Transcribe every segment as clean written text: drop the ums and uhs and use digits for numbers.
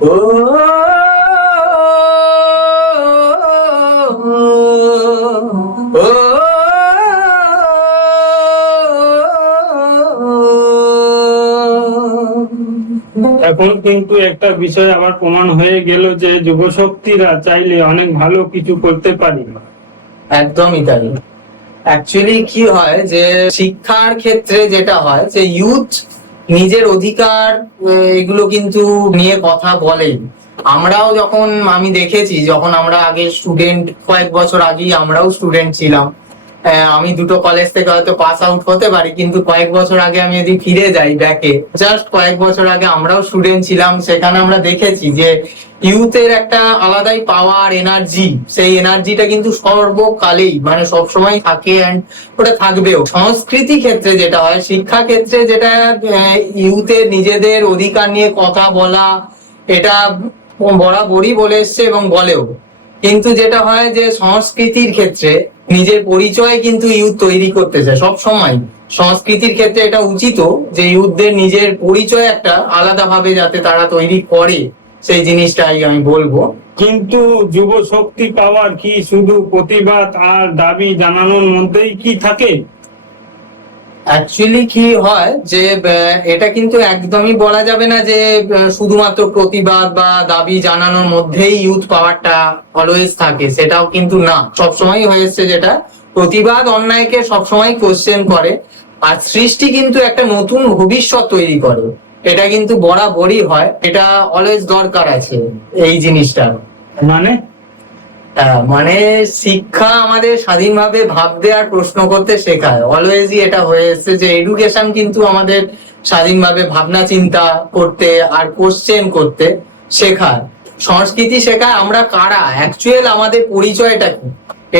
ও এখন কিন্তু একটা বিষয় আবার প্রমাণ হয়ে গেল যে যুবশক্তিরা চাইলে অনেক ভালো কিছু করতে পারে। একদমই তাই। অ্যাকচুয়ালি কি হয় যে শিক্ষার ক্ষেত্রে যেটা হয় যে ইউথ নিজের অধিকার এগুলো কিন্তু নিয়ে কথা বলে। আমরাও যখন আমি দেখেছি যখন আমরা আগে স্টুডেন্ট, কয়েক বছর আগেই আমরাও স্টুডেন্ট ছিলাম। আমি দুটো কলেজ থেকে হয়তো পাস আউট হতে পারি, কিন্তু কয়েক বছর আগে আমি যদি ফিরে যাই ব্যাকে, জাস্ট কয়েক বছর আগে আমরাও স্টুডেন্ট ছিলাম। সেখানে আমরা দেখেছি যে ইউথের একটা আলাদাই পাওয়ার, এনার্জি। সেই এনার্জিটা কিন্তু সর্বকালেই মানে সবসময় থাকে, অ্যান্ড ওটা থাকবেও। সংস্কৃতি ক্ষেত্রে যেটা হয়, শিক্ষা ক্ষেত্রে যেটা, ইউথের নিজেদের অধিকার নিয়ে কথা বলা, এটা বরাবরই বলে এসছে এবং বলেও। কিন্তু যেটা হয় যে সংস্কৃতির ক্ষেত্রে নিজের পরিচয় কিন্তু ইউথ তৈরি করতে চায় সব সময়। সংস্কৃতির ক্ষেত্রে এটা উচিত যে ইউথদের নিজের পরিচয় একটা আলাদাভাবে যাতে তারা তৈরি করে, সেই জিনিসটাই আমি বলবো। কিন্তু যুব শক্তি পাওয়ার কি শুধু প্রতিবাদ আর দাবি জানানোর মধ্যেই কি থাকে? অ্যাকচুয়ালি কি হয় যে এটা কিন্তু একদমই বলা যাবে না যে শুধুমাত্র প্রতিবাদ বা দাবি জানানোর মধ্যেই ইউথ পাওয়ারটা অলওয়েজ থাকে, সেটাও কিন্তু না। সবসময় হয়েছে যেটা, প্রতিবাদ অন্যায়কে সবসময় কোশ্চেন করে, আর সৃষ্টি কিন্তু একটা নতুন ভবিষ্যৎ তৈরি করে। এটা কিন্তু বরাবরই হয়, এটা অলওয়েজ দরকার আছে এই জিনিসটা। মানে মানে শিক্ষা আমাদের স্বাধীনভাবে ভাবতে আর প্রশ্ন করতে শেখায়। অলওয়েজই এটা হয়ে এসেছে যে এডুকেশন কিন্তু আমাদের স্বাধীনভাবে ভাবনা চিন্তা করতে আর কোশ্চেন করতে শেখায়। সংস্কৃতি শেখায় আমরা কারা, অ্যাকচুয়াল আমাদের পরিচয়টা কি,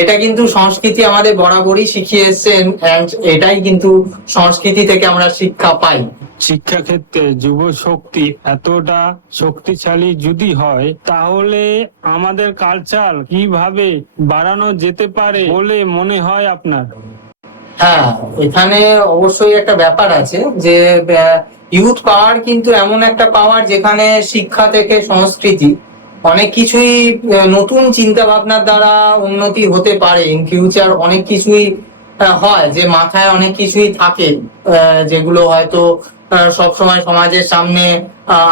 এটা কিন্তু সংস্কৃতি আমাদের বরাবরই শিখিয়ে এসছেন, and এটাই কিন্তু সংস্কৃতি থেকে আমরা শিক্ষা পাই। শিক্ষা ক্ষেত্রে যুব শক্তি এতটা শক্তিশালী যদি হয়, তাহলে আমাদের কালচার কিভাবে বাড়ানো যেতে পারে বলে মনে হয় আপনার? হ্যাঁ, এখানে অবশ্যই একটা ব্যাপার আছে যে ইউথ পাওয়ার কিন্তু এমন একটা পাওয়ার যেখানে শিক্ষা থেকে সংস্কৃতি অনেক কিছুই নতুন চিন্তা ভাবনার দ্বারা উন্নতি হতে পারে ইন ফিউচার। অনেক কিছুই হয় যে মাথায় অনেক কিছুই থাকে, যেগুলো হয়তো সবসময় সমাজের সামনে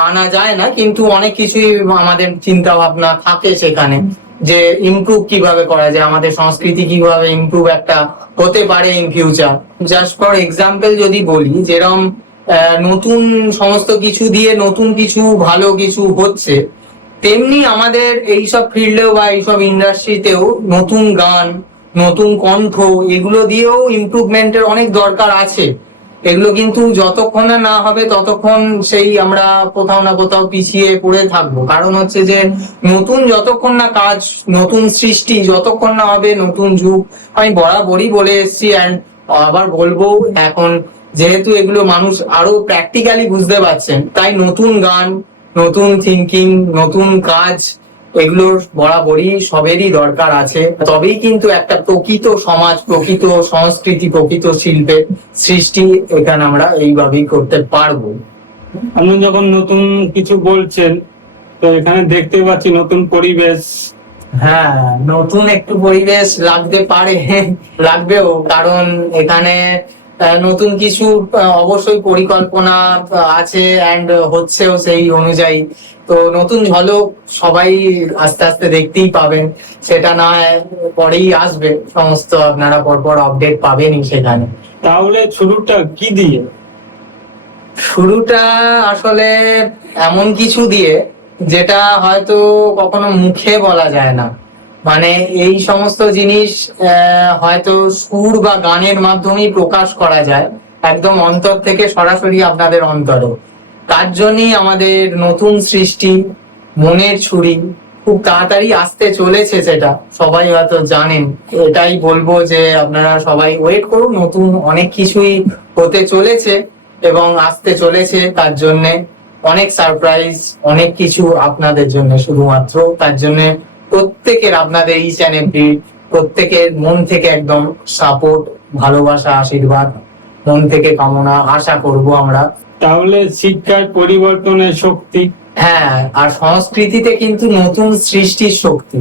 আনা যায় না, কিন্তু অনেক কিছুই আমাদের চিন্তা ভাবনা থাকে সেখানে যে ইমপ্রুভ কিভাবে করা যায়, আমাদের সংস্কৃতি কিভাবে ইমপ্রুভ একটা হতে পারে in future. Just for example যদি বলি, যেরকম নতুন সমস্ত কিছু দিয়ে নতুন কিছু ভালো কিছু হচ্ছে, তেমনি আমাদের এইসব ফিল্ডেও বা এইসব ইন্ডাস্ট্রিতেও নতুন গান, নতুন কণ্ঠ, এগুলো দিয়েও ইমপ্রুভমেন্টের অনেক দরকার আছে। এগুলো কিন্তু যতক্ষণ না হবে ততক্ষণ সেই আমরা কোথাও না কোথাও পিছিয়ে পড়ে থাকবো। কারণ হচ্ছে যে নতুন যতক্ষণ না কাজ, নতুন সৃষ্টি যতক্ষণ না হবে, নতুন যুগ, আমি বরাবরই বলে এসেছি অ্যান্ড আবার বলবো এখন, যেহেতু এগুলো মানুষ আরো প্র্যাকটিক্যালি বুঝতে পারছেন, তাই নতুন গান, নতুন থিঙ্কিং, নতুন কাজ, এগুলোর বরাবরই সবেরই দরকার আছে। তবেই কিন্তু একটা প্রকৃত সমাজ, প্রকৃত সংস্কৃতি, প্রকৃত শিল্পের সৃষ্টি এখানে আমরা এইভাবেই করতে পারবো। আপনি যখন নতুন কিছু বলছেন, তো এখানে দেখতে পাচ্ছি নতুন পরিবেশ। হ্যাঁ, নতুন একটু পরিবেশ লাগতে পারে, লাগবেও, কারণ এখানে নতুন কিছু অবশ্যই পরিকল্পনা আছে অ্যান্ড হচ্ছেও সেই অনুযায়ী। তো নতুন ঝলক সবাই আস্তে আস্তে দেখতেই পাবেন, সেটা না হয় পরেই আসবে, সমস্ত আপনারা পরপর আপডেট পাবেনই সেখানে। তাহলে শুরুটা কি দিয়ে? শুরুটা আসলে এমন কিছু দিয়ে যেটা হয়তো কখনো মুখে বলা যায় না। মানে এই সমস্ত জিনিস হয়তো সুর বা গানের মাধ্যমেই প্রকাশ করা যায়, একদম অন্তর থেকে সরাসরি আপনাদের অন্তরে। তার জন্যই আমাদের নতুন সৃষ্টি, মনের ছুরি খুব তাড়াতাড়ি আসতে চলেছে, সেটা সবাই হয়তো জানেন। এটাই বলবো যে আপনারা সবাই ওয়েট করুন, নতুন অনেক কিছুই হতে চলেছে এবং আসতে চলেছে। তার জন্য অনেক সারপ্রাইজ, অনেক কিছু আপনাদের জন্য, শুধুমাত্র তার জন্য প্রত্যেকের, আপনাদের ইচ অ্যান্ড এভরি প্রত্যেকের মন থেকে একদম সাপোর্ট, ভালোবাসা, আশীর্বাদ মন থেকে কামনা, আশা করব আমরা। তাহলে শিক্ষায় পরিবর্তনের শক্তি। হ্যাঁ, আর সংস্কৃতিতে কিন্তু নতুন সৃষ্টির শক্তি,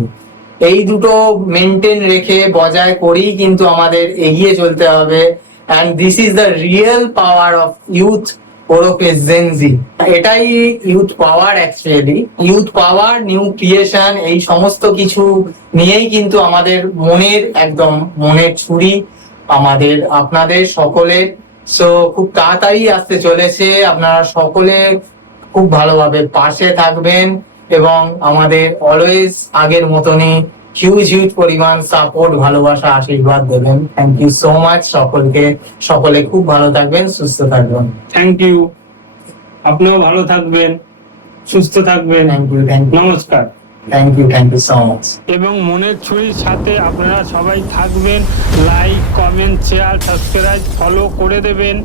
এই দুটো মেনটেন রেখে বজায় করেই কিন্তু আমাদের এগিয়ে চলতে হবে। And this is the real power of youth ওরফে জেনজি। এটাই ইউথ পাওয়ার অ্যাকচুয়ালি। ইউথ পাওয়ার, নিউ ক্রিয়েশন, এই সমস্ত কিছু নিয়েই কিন্তু আমাদের মনের একদম মনের ছুরি আমাদের আপনাদের সকলের। সো খুব তাড়াতাড়ি আসতে চলেছে, আপনারা সকলে খুব ভালোভাবে পাশে থাকবেন এবং আমাদের অলওয়েজ আগের মতনই হিউজ পরিমাণ সাপোর্ট, ভালোবাসা, আশীর্বাদ দেবেন। থ্যাংক ইউ সো মাচ সকলকে। সকলে খুব ভালো থাকবেন, সুস্থ থাকবেন। Thank you. আপনিও ভালো থাকবেন, সুস্থ থাকবেন। থ্যাংক ইউ, নমস্কার। Thank you so much. এবং মনের ছুরির সাথে আপনারা সবাই থাকবেন। Like, comment, share, subscribe, follow করে দেবেন।